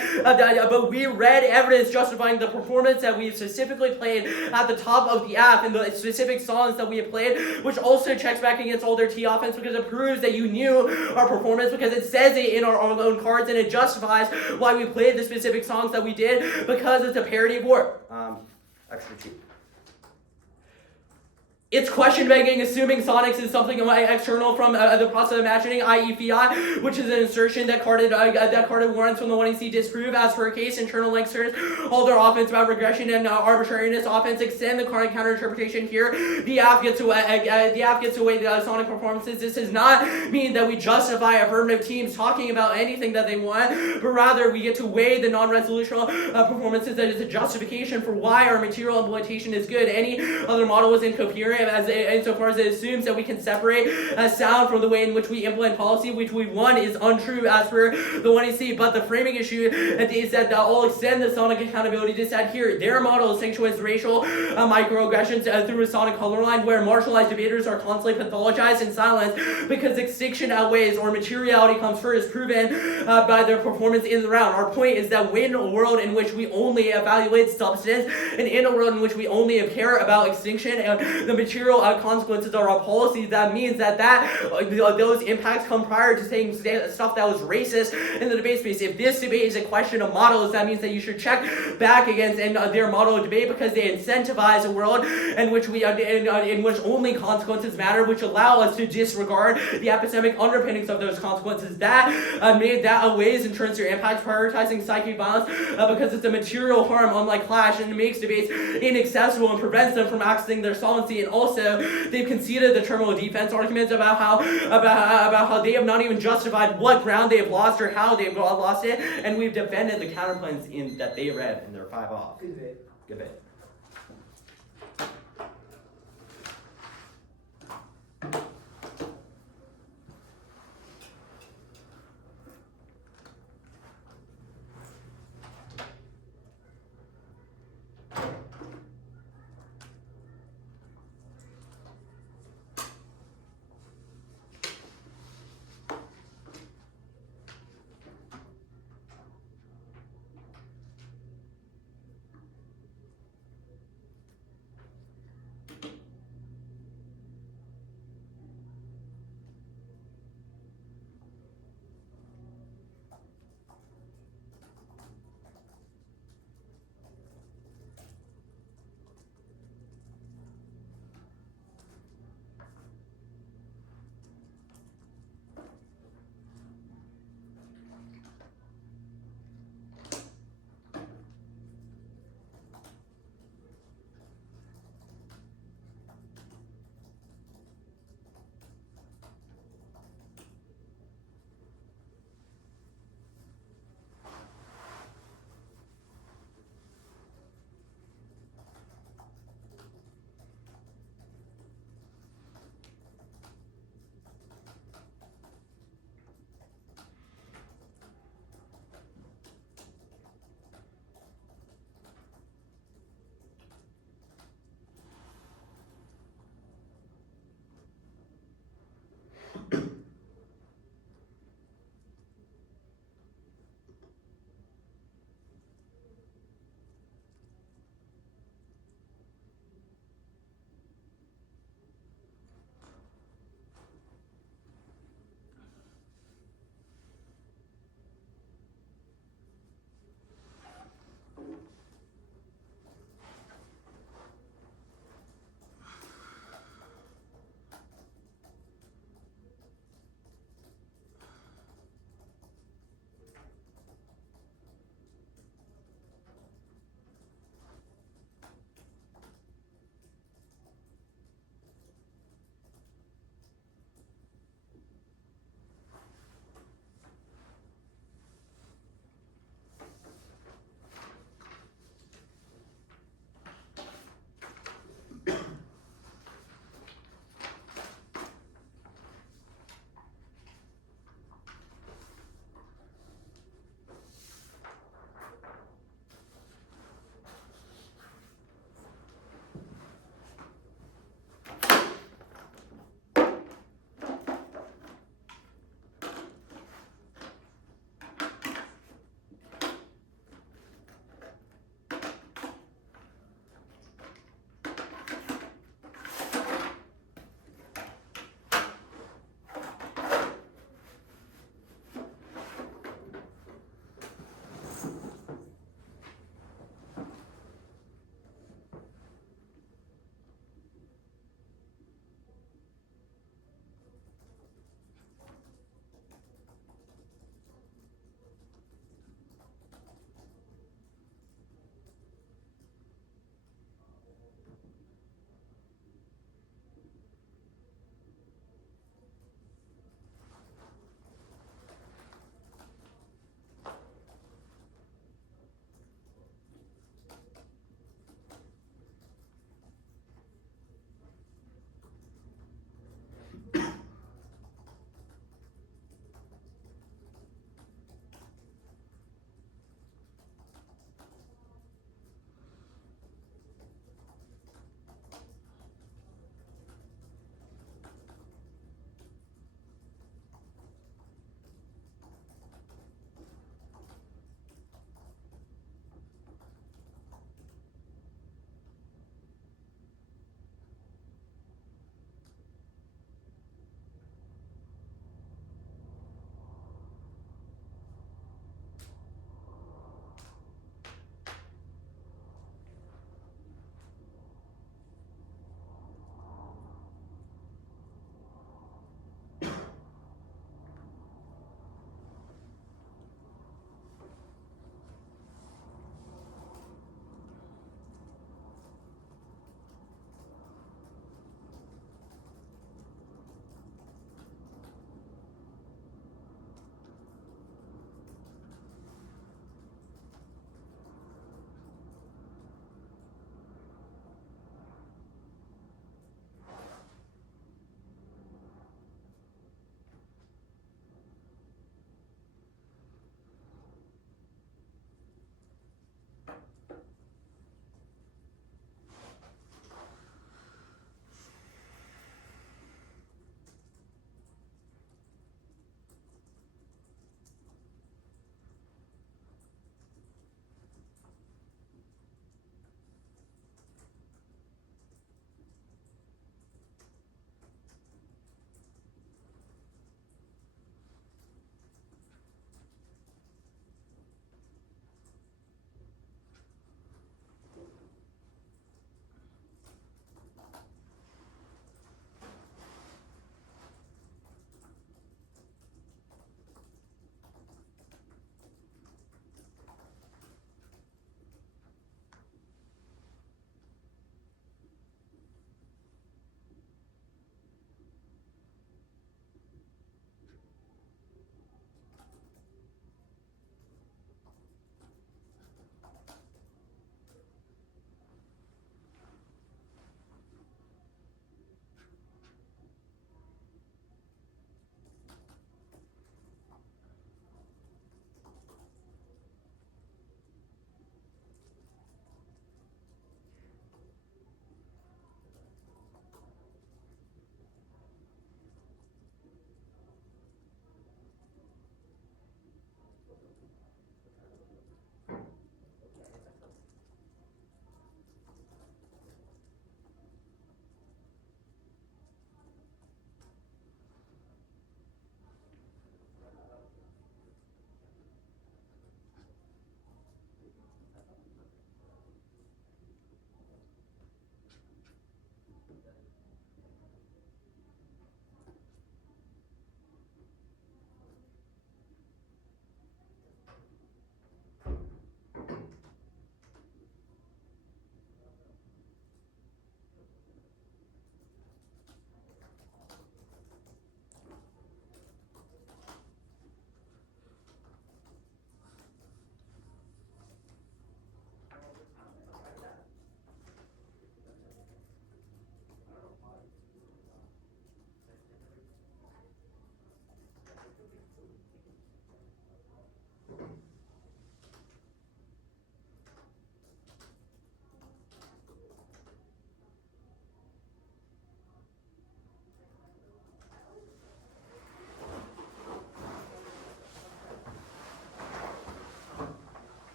we read evidence justifying the performance that we specifically played at the top of the app and the specific songs that we have played, which also checks back against all their T offense because it proves that you knew our performance because it says it in our own cards and it justifies why we played the specific songs that we did because it's a parody of war. Extra T. It's question begging, assuming sonics is something external from the process of imagining, i.e. fiat, which is an assertion that carded warrants from the 1AC disprove. As for a case, internal linksters, all their offense about regression and arbitrariness offense extend the carded counter interpretation here. The app gets away the sonic performances. This does not mean that we justify affirmative teams talking about anything that they want, but rather we get to weigh the non-resolutional performances that is a justification for why our material implementation is good. Any other model is incoherent insofar as it assumes that we can separate sound from the way in which we implement policy, which we won is untrue as per the 1AC. But the framing issue is that all extend the sonic accountability to that here. Their model sanctuaries racial microaggressions through a sonic color line, where marginalized debaters are constantly pathologized in silence because extinction outweighs or materiality comes first, proven by their performance in the round. Our point is that in a world in which we only evaluate substance, and in a world in which we only care about extinction and the material consequences of our policies, that means that those impacts come prior to saying stuff that was racist in the debate space. If this debate is a question of models, that means that you should check back against their model of debate because they incentivize a world in which in which only consequences matter, which allow us to disregard the epistemic underpinnings of those consequences. That outweighs in terms of your impact, prioritizing psychic violence because it's a material harm, unlike clash, and it makes debates inaccessible and prevents them from accessing their solvency. And also, they've conceded the terminal defense arguments about how they have not even justified what ground they have lost or how they've lost it, and we've defended the counterpoints in that they read in their 5 off. Good bit. Good bit.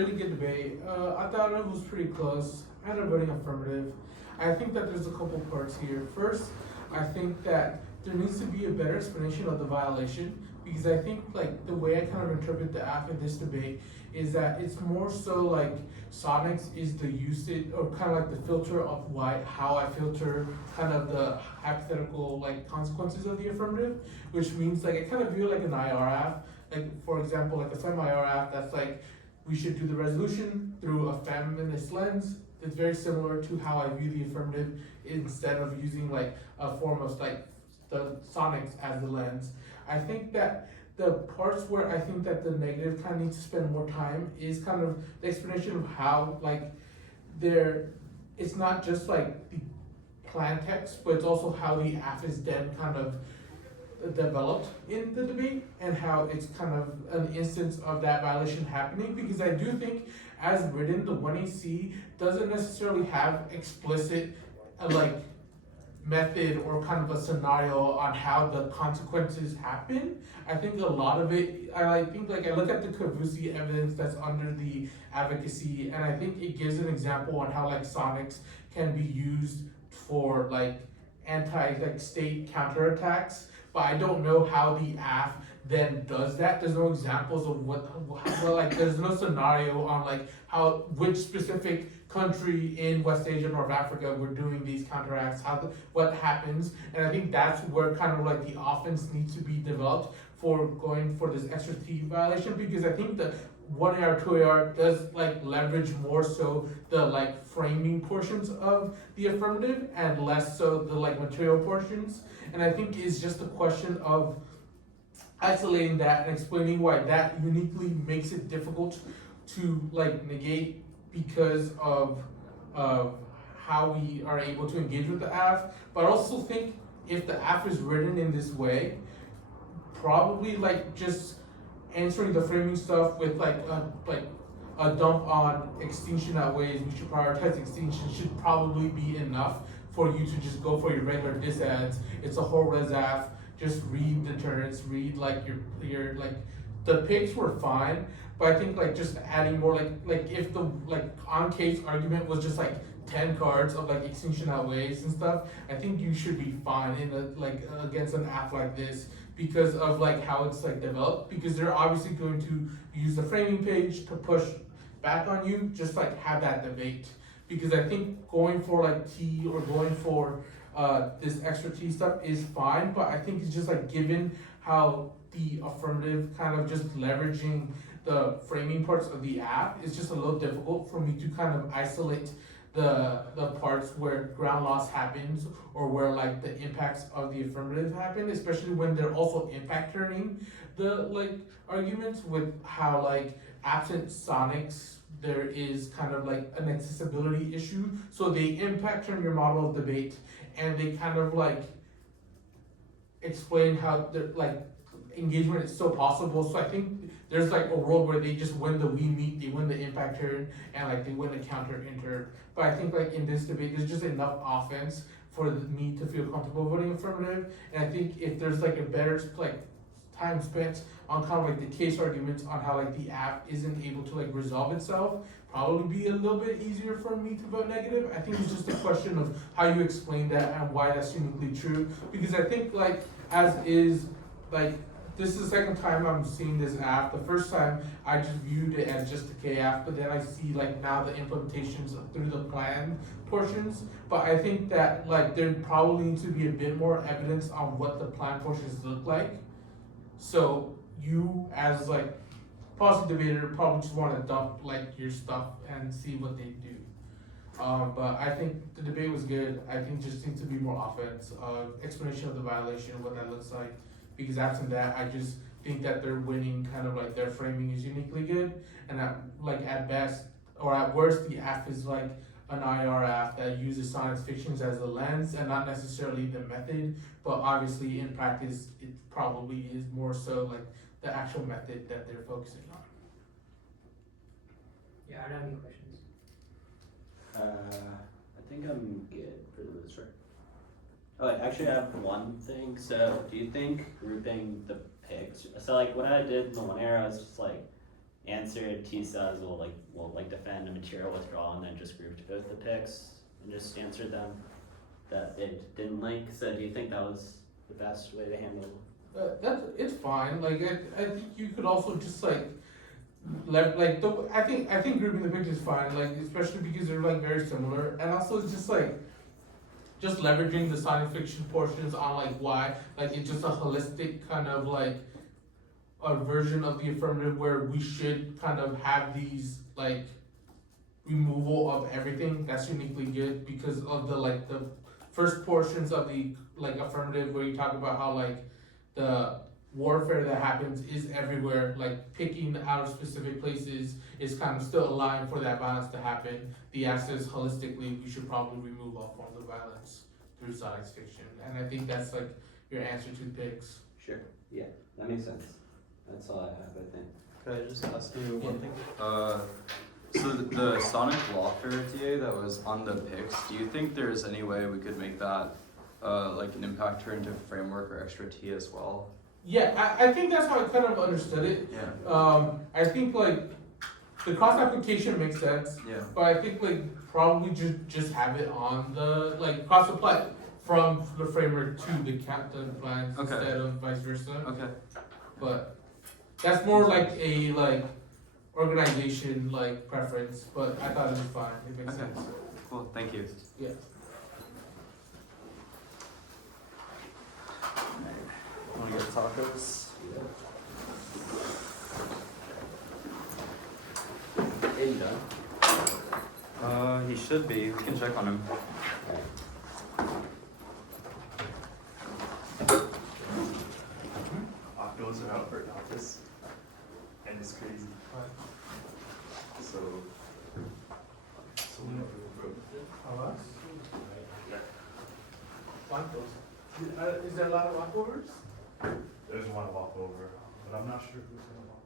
really good debate. I thought it was pretty close. I ended up voting affirmative. I think that there's a couple parts here. First, I think that there needs to be a better explanation of the violation, because I think like the way I kind of interpret the app in this debate is that it's more so like sonics is the usage, or kind of like the filter of how I filter kind of the hypothetical like consequences of the affirmative, which means like I kind of view it like an IR app. Like for example, like a FEM IR app that's like we should do the resolution through a feminist lens. It's very similar to how I view the affirmative, instead of using like a form of like the sonics as the lens. I think that the parts where I think that the negative kind of needs to spend more time is kind of the explanation of how like it's not just like the plan text, but it's also how the app is then kind of developed in the debate, and how it's kind of an instance of that violation happening, because I do think as written the 1AC doesn't necessarily have explicit like method or kind of a scenario on how the consequences happen. I think a lot of it, I think like I look at the Cavusi evidence that's under the advocacy, and I think it gives an example on how like sonics can be used for like state counterattacks, but I don't know how the AF then does that. There's no examples of like there's no scenario on like which specific country in West Asia, North Africa were doing these counteracts, what happens, and I think that's where kind of like the offense needs to be developed for going for this extra T violation, because I think the 1AR, 2AR does like leverage more so the like framing portions of the affirmative and less so the like material portions, and I think it's just a question of isolating that and explaining why that uniquely makes it difficult to like negate because of how we are able to engage with the AF. But I also think if the AF is written in this way, probably like just answering the framing stuff with like a dump on extinction outweighs, we should prioritize extinction, should probably be enough for you to just go for your regular disads. It's a whole res AF. Just read deterrence, read like your like the picks were fine, but I think like just adding more like if the like on case argument was just like 10 cards of like extinction outweighs and stuff, I think you should be fine in a like against an app like this because of like how it's like developed, because they're obviously going to use the framing page to push back on you. Just like have that debate, because I think going for like T or going for this extra T stuff is fine, but I think it's just like given how the affirmative kind of just leveraging the framing parts of the app is just a little difficult for me to kind of isolate the parts where ground loss happens or where like the impacts of the affirmative happen, especially when they're also impact turning the like arguments with how like absent sonics there is kind of like an accessibility issue. So they impact turn your model of debate, and they kind of like explain how they're like engagement is still possible. So I think there's like a world where they just win the we meet, they win the impact turn, and like they win the counter inter. But I think like in this debate, there's just enough offense for me to feel comfortable voting affirmative. And I think if there's like a better like time spent on kind of like the case arguments on how like the app isn't able to like resolve itself, probably be a little bit easier for me to vote negative. I think it's just a question of how you explain that and why that's uniquely true. Because I think like as is like this is the second time I'm seeing this app. The first time I just viewed it as just a K app, but then I see like now the implementations through the plan portions. But I think that like there probably needs to be a bit more evidence on what the plan portions look like. So you as like policy debater probably just want to dump like your stuff and see what they do. But I think the debate was good. I think just needs to be more offense, explanation of the violation, what that looks like. Because absent that, I just think that they're winning kind of like their framing is uniquely good. And at best, or at worst, the app is like an IR app that uses science fictions as a lens and not necessarily the method. But obviously in practice, it probably is more so like the actual method that they're focusing on. Yeah, I don't have any questions. I think I'm good for this, right? Oh, actually I have one thing. So do you think grouping the picks, so like what I did in the 1AR, I was just like answered, T says will defend a material withdrawal, and then just grouped both the picks and just answered them that it didn't link. So do you think that was the best way to handle It's fine. Like I think you could also just I think grouping the pictures is fine. Like especially because they're like very similar, and also it's just leveraging the science fiction portions on like why it's just a holistic kind of like a version of the affirmative where we should kind of have these like removal of everything that's uniquely good because of the first portions of the affirmative where you talk about how the warfare that happens is everywhere, picking out of specific places is kind of still allowing for that violence to happen. The access holistically, we should probably remove all forms of violence through science fiction. And I think that's your answer to the picks. Sure. Yeah, that makes sense. That's all I have, I think. Could I just ask you one thing? So the sonic warfare TA that was on the picks, do you think there's any way we could make that an impactor into framework or extra T as well? Yeah, I think that's how I kind of understood it. Yeah. I think the cross application makes sense, Yeah. but I think probably just have it on the cross apply from the framework to the captain plans Okay. instead of vice versa. Okay. But that's more a organization preference. But I thought it was fine. It makes Okay. sense. Cool. Thank you. Yeah. Want to get tacos? Are you done? He should be. We can check on him. Octos are out for an office, and it's crazy. So Us? Is there a lot of walkovers? there's one walkover, but I'm not sure who's gonna walk